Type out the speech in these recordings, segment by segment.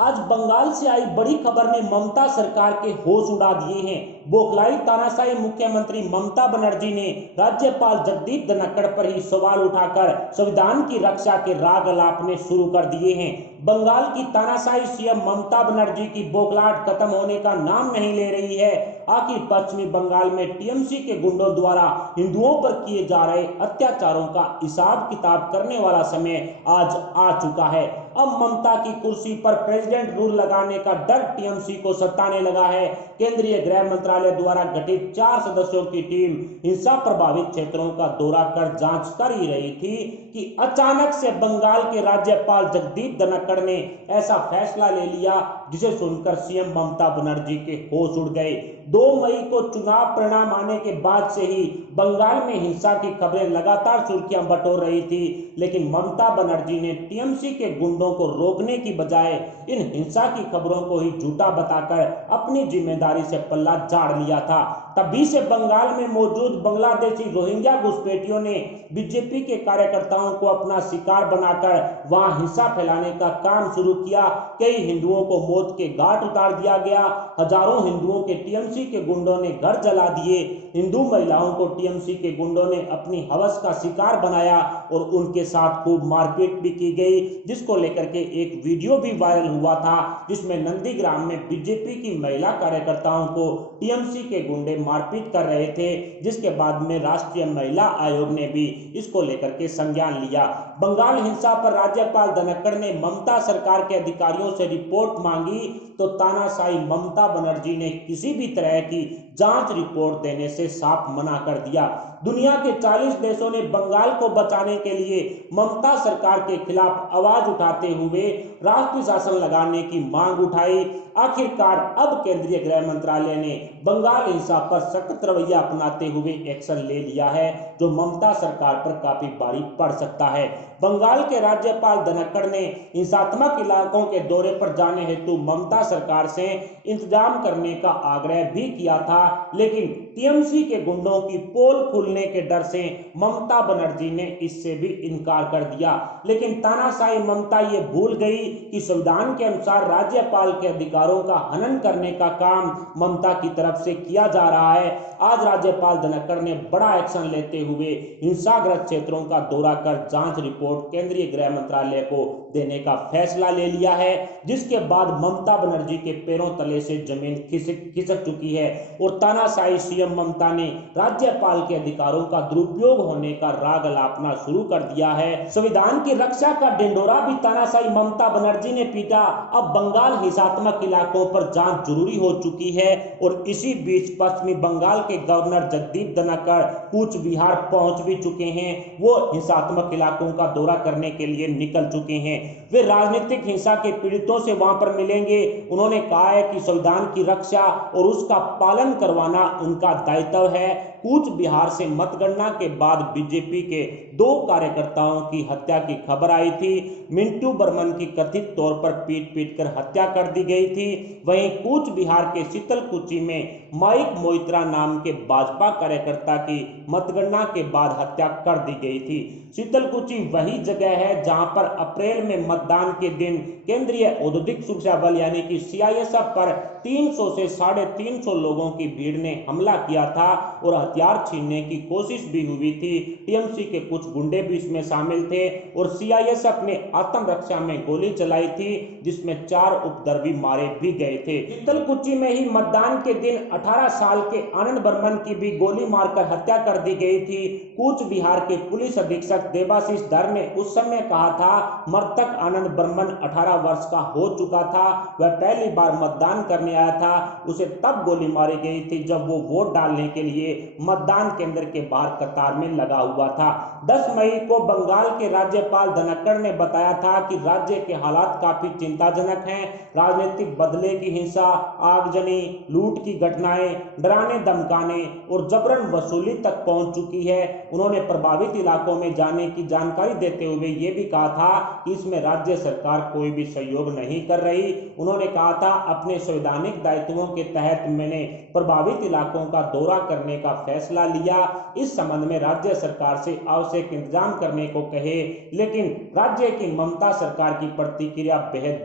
आज बंगाल से आई बड़ी खबर ने ममता सरकार के होश उड़ा दिए हैं। बौखलाई तानाशाही मुख्यमंत्री ममता बनर्जी ने राज्यपाल जगदीप धनखड़ पर ही सवाल उठाकर संविधान की रक्षा के राग अलापने शुरू कर दिए हैं। बंगाल की तानाशाही सीएम ममता बनर्जी की बौखलाहट खत्म होने का नाम नहीं ले रही है। आखिर पश्चिमी बंगाल में टीएमसी के गुंडों द्वारा हिंदुओं पर किए जा रहे अत्याचारों का हिसाब किताब करने वाला समय आज आ चुका है। अब ममता की कुर्सी पर प्रेसिडेंट रूल लगाने का डर टीएमसी को सताने लगा है। केंद्रीय गृह मंत्रालय द्वारा गठित 4 सदस्यों की टीम हिंसा प्रभावित क्षेत्रों का दौरा कर जांच कर ही रही थी कि अचानक से बंगाल के राज्यपाल जगदीप धनखड़ ने ऐसा फैसला ले लिया जिसे सुनकर सीएम ममता बनर्जी के होश उड़ गए। 2 मई को चुनाव परिणाम आने के बाद से ही बंगाल में हिंसा की खबरें लगातार सुर्खियां बटोर रही थी, लेकिन ममता बनर्जी ने टीएमसी के गुंडों को रोकने की बजाय इन हिंसा की खबरों को ही झूठा बताकर अपनी जिम्मेदारी से पल्ला झाड़ लिया था। तभी से बंगाल में मौजूद बांग्लादेशी रोहिंग्या घुसपैठियों ने बीजेपी के कार्यकर्ताओं को अपना शिकार बनाकर वहां हिंसा फैलाने का काम शुरू किया। कई हिंदुओं को मौत के घाट उतार दिया गया। हजारों हिंदुओं के टीएमसी के गुंडों ने घर जला दिए। हिंदू महिलाओं को टीएमसी के गुंडों ने अपनी हवस का शिकार बनाया और उनके साथ खूब मारपीट भी की गई, जिसको लेकर के एक वीडियो भी वायरल हुआ था जिसमें नंदीग्राम में बीजेपी की महिला कार्यकर्ताओं को टीएमसी के गुंडे मारपीट कर रहे थे, जिसके बाद में राष्ट्रीय महिला आयोग ने भी इसको लेकर के संज्ञान लिया। बंगाल हिंसा पर राज्यपाल धनखड़ ने ममता सरकार के अधिकारियों से रिपोर्ट मांगी तो तानाशाही ममता बनर्जी ने किसी भी तरह की जांच रिपोर्ट देने से साफ मना कर दिया। दुनिया के 40 देशों ने बंगाल को बचाने के लिए ममता सरकार के खिलाफ आवाज उठाते हुए राष्ट्रीय शासन लगाने की मांग उठाई। आखिरकार अब केंद्रीय गृह मंत्रालय ने बंगाल हिंसा पर सख्त रवैया अपनाते हुए एक्शन ले लिया है, जो ममता सरकार पर काफी भारी पड़ सकता है। बंगाल के राज्यपाल धनखड़ ने हिंसात्मक इलाकों के दौरे पर जाने हेतु ममता सरकार से इंतजाम करने का आग्रह भी किया था, लेकिन टीएमसी के गुंडों की पोल खुलने के डर से ममता बनर्जी ने इससे भी इनकार कर दिया। लेकिन तानाशाही ममता ये भूल गई कि संविधान के अनुसार राज्यपाल के अधिकारों का हनन करने का काम ममता की तरफ से किया जा रहा है। आज राज्यपाल धनखड़ ने बड़ा एक्शन लेते हुए हिंसाग्रस्त क्षेत्रों का दौरा कर जांच रिपोर्ट केंद्रीय गृह मंत्रालय को देने का फैसला ले लिया है, जिसके बाद ममता बनर्जी के पैरों तले से जमीन खिसक चुकी है और तानाशाही सीएम ममता ने राज्यपाल के अधिकारों का दुरुपयोग होने का राग अलापना शुरू कर दिया है। संविधान की रक्षा का ढिंढोरा भी तानाशाही ममता बनर्जी ने पीटा। अब बंगाल हिंसात्मक इलाकों पर जांच जरूरी हो चुकी है और इसी बीच पश्चिमी बंगाल के गवर्नर जगदीप धनखड़ कूच बिहार पहुंच भी चुके हैं। वो हिंसात्मक इलाकों का दौरा करने के लिए निकल चुके हैं। वे राजनीतिक हिंसा के पीड़ितों से वहां पर मिलेंगे। उन्होंने कहा है कि संविधान की रक्षा और उसका पालन करवाना उनका दायित्व है। कूच बिहार से मतगणना के बाद बीजेपी के 2 कार्यकर्ताओं की हत्या की खबर आई थी। मिंटू बर्मन की कथित तौर पर पीट कर हत्या कर दी गई थी। वहीं कूच बिहार के शीतलकुची में माइक मोइत्रा नाम के भाजपा कार्यकर्ता की मतगणना के बाद हत्या कर दी गई थी। शीतलकुची वही जगह है जहां पर अप्रैल में मतदान के दिन केंद्रीय औद्योगिक सुरक्षा बल यानी कि सीआईएसएफ पर 300 से 350 लोगों की भीड़ ने हमला किया था और हथियार छीनने की कोशिश भी हुई थी। टीएमसी के कुछ गुंडे भी इसमें शामिल थे और सीआईएसएफ ने आत्मरक्षा में गोली चलाई थी, जिसमें 4 उपद्रवी मारे भी गए थे। शीतलकुची में ही मतदान के दिन 18 साल के आनंद बर्मन की भी गोली मारकर हत्या कर दी गई थी। कूच बिहार के पुलिस अधीक्षक देवाशीष धर ने उस समय कहा था मृतक आनंद बर्मन 18 वर्ष का हो चुका था। वह पहली बार मतदान करने आया था। उसे तब गोली मारी गई थी जब वो वोट डालने के लिए मतदान केंद्र के बाहर कतार में लगा हुआ था। 10 मई को बंगाल के राज्यपाल धनखड़ ने बताया था कि राज्य के हालात काफी चिंताजनक हैं। राजनीतिक बदले की हिंसा, आगजनी, लूट की घटनाएं, डराने धमकाने और जबरन वसूली तक पहुंच चुकी है। उन्होंने प्रभावित इलाकों में जाने की जानकारी देते हुए यह भी कहा था कि इसमें राज्य सरकार कोई भी सहयोग नहीं कर रही। उन्होंने कहा था अपने संवैधानिक दायित्वों के तहत मैंने प्रभावित इलाकों का दौरा करने का फैसला लिया। इस संबंध में राज्य सरकार से आवश्यक इंतजाम करने को कहे, लेकिन राज्य की ममता सरकार की प्रतिक्रिया बेहद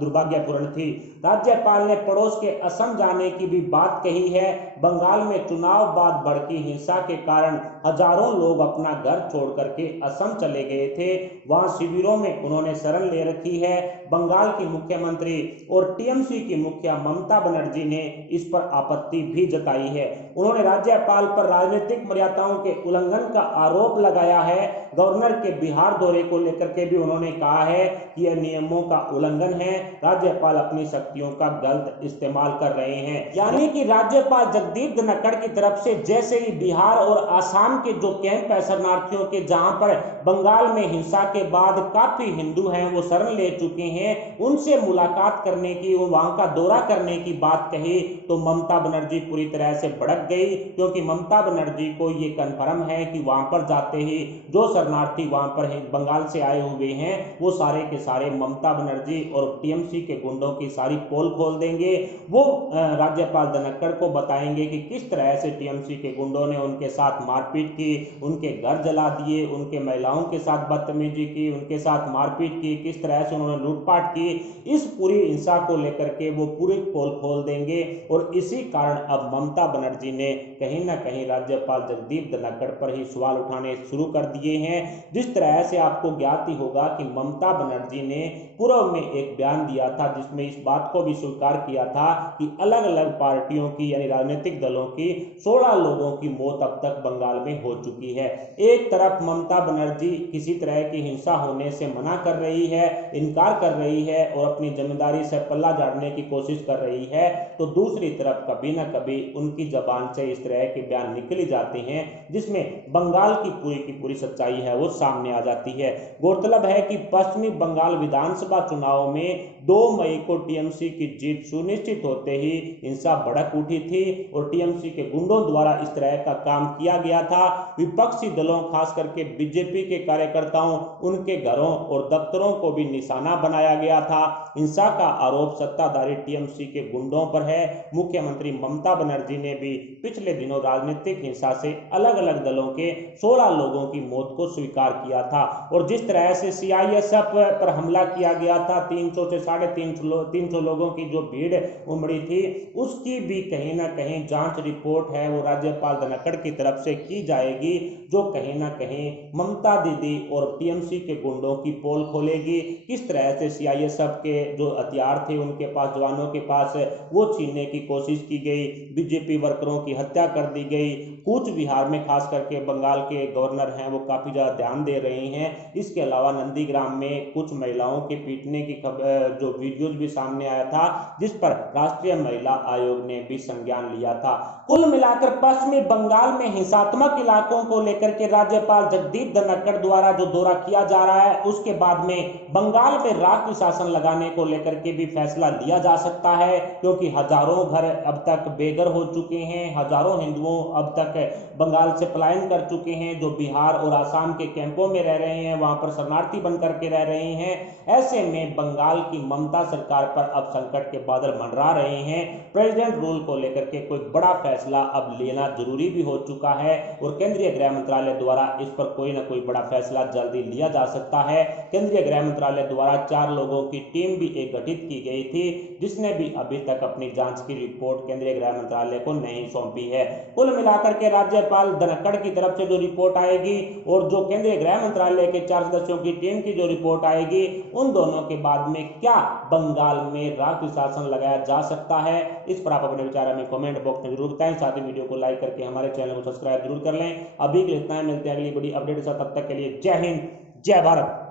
दुर्भाग्यपूर्ण थी। राज्यपाल ने पड़ोस के असम जाने की भी बात कही है। बंगाल में चुनाव बाद भड़की हिंसा के कारण हजारों लोग अपना घर छोड़ करके असम चले गए थे। वहां शिविरों में उन्होंने शरण ले रखी है। बंगाल की मुख्यमंत्री और टीएमसी की मुखिया ममता बनर्जी ने इस पर आपत्ति भी जताई है। उन्होंने राज्यपाल पर राजनीतिक मर्यादाओं के उल्लंघन का आरोप लगाया है। गवर्नर के बिहार दौरे को लेकर के भी उन्होंने कहा है कि यह नियमों का उल्लंघन है, राज्यपाल अपनी शक्तियों का गलत इस्तेमाल कर रहे हैं। यानी कि राज्यपाल जगदीप धनखड़ की तरफ से जैसे ही बिहार और आसाम के जो कैंप है शरणार्थियों के, जहां पर बंगाल में हिंसा के बाद काफी हिंदू हैं वो शरण ले चुके हैं, उनसे मुलाकात करने की, वहां का दौरा करने की बात कही तो ममता बनर्जी पूरी तरह से भड़क गई, क्योंकि ममता बनर्जी को ये कन्फर्म है कि वहां पर जाते ही जो शरणार्थी वहां पर बंगाल से आए हुए हैं वो सारे के सारे ममता बनर्जी और टीएमसी के गुंडों की सारी पोल खोल देंगे। वो राज्यपाल धनखड़ को बताएंगे कि किस तरह से टीएमसी के गुंडों ने उनके साथ मारपीट की, उनके घर जला दिए, उनके महिलाओं के साथ बदतमीजी की, उनके साथ मारपीट की, किस तरह से उन्होंने लूटपाट की। इस पूरी हिंसा को लेकर के वो पूरी पोल खोल देंगे और इसी कारण अब ममता बनर्जी ने कहीं ना कहीं राज्यपाल जगदीप धनखड़ पर ही सवाल उठाने शुरू कर दिए हैं। जिस तरह से आपको ज्ञात ही होगा कि ममता बनर्जी ने पूर्व में एक बयान दिया था जिसमें इस बात को भी स्वीकार किया था कि अलग अलग पार्टियों की यानी राजनीतिक दलों की 16 लोगों की मौत अब तक बंगाल में हो चुकी है। एक तरफ ममता बनर्जी किसी तरह की हिंसा होने से मना कर रही है, इनकार कर रही है और अपनी जिम्मेदारी से पल्ला झाड़ने की कोशिश कर रही है, तो दूसरी तरफ कभी ना कभी उनकी जबान से इस तरह के बयान निकल ही जाते हैं जिसमें बंगाल की पूरी सच्चाई है वो सामने आ जाती है। गौरतलब है कि पश्चिमी बंगाल विधानसभा चुनाव में 2 मई को टीएमसी की जीत सुनिश्चित होते ही हिंसा भड़क उठी थी और टीएमसी के गुंडों द्वारा इस तरह का काम किया गया था। विपक्षी दलों खास करके बीजेपी के कार्यकर्ताओं, उनके घरों और दफ्तरों को भी निशाना बनाया गया था। हिंसा का आरोप सत्ताधारी टीएमसी के गुंडों पर है। मुख्यमंत्री ममता बनर्जी ने भी पिछले दिनों राजनीतिक हिंसा से अलग अलग दलों के 16 लोगों की मौत को स्वीकार किया था और जिस तरह से सीआईएसएफ पर हमला किया गया था, 300 से 350 लोगों की जो भीड़ उमड़ी थी, उसकी भी कहीं ना कहीं जांच रिपोर्ट है वो राज्यपाल धनखड़ की तरफ से की जाएगी, जो कहीं ना कहीं ममता दीदी और टीएमसी के गुंडों की पोल खोलेगी। किस तरह से सीआईएसएफ के जो हथियार थे उनके पास, जवानों के पास, वो छीनने की कोशिश की गई, बीजेपी वर्करों की हत्या कर दी गई। कूच बिहार में खास करके बंगाल के गवर्नर हैं वो काफी ज्यादा ध्यान दे रहे हैं। इसके अलावा नंदीग्राम में कुछ महिलाओं के पीटने की जो वीडियोज भी सामने आया था, जिस पर राष्ट्रीय महिला आयोग ने भी संज्ञान लिया था। कुल मिलाकर पश्चिमी बंगाल में हिंसात्मक इलाकों को लेकर के राज्यपाल जगदीप धनखड़ द्वारा जो दौरा किया जा रहा है, उसके बाद में बंगाल में राष्ट्रीय शासन लगाने को लेकर के भी फैसला लिया जा सकता है, क्योंकि हजारों घर अब तक बेघर हो चुके हैं, हजारों हिंदुओं अब तक बंगाल से पलायन कर चुके हैं, जो बिहार और आसाम के कैंपों में रह रहे हैं, वहां पर शरणार्थी बनकर के रह रहे हैं। ऐसे में बंगाल की ममता सरकार पर अब संकट के बादल मंडरा रहे हैं। प्रेसिडेंट रूल को लेकर के कोई बड़ा फैसला अब लेना जरूरी भी हो चुका है और केंद्रीय गृह मंत्रालय द्वारा इस पर कोई ना कोई बड़ा फैसला जल्दी लिया जा सकता है। केंद्रीय गृह मंत्रालय द्वारा 4 लोगों की टीम भी एक गठित की गई थी, जिसने भी अभी तक अपनी जांच की रिपोर्ट केंद्रीय गृह मंत्रालय को नहीं सौंपी है। कुल मिलाकर के राज्यपाल धनखड़ की तरफ से जो रिपोर्ट आएगी और जो केंद्रीय गृह मंत्रालय के 4 सदस्यों की टीम की जो रिपोर्ट आएगी, उन दोनों के बाद में क्या बंगाल में राष्ट्रीय शासन लगाया जा सकता है, इस पर आप अपने विचार हमें कमेंट बॉक्स में जरूर बताएं। साथ ही वीडियो को लाइक करके हमारे चैनल को सब्सक्राइब जरूर कर लें। अभी के लिए इतना ही, मिलते हैं अगली बड़ी अपडेट के साथ, तब तक के लिए जय हिंद, जय भारत।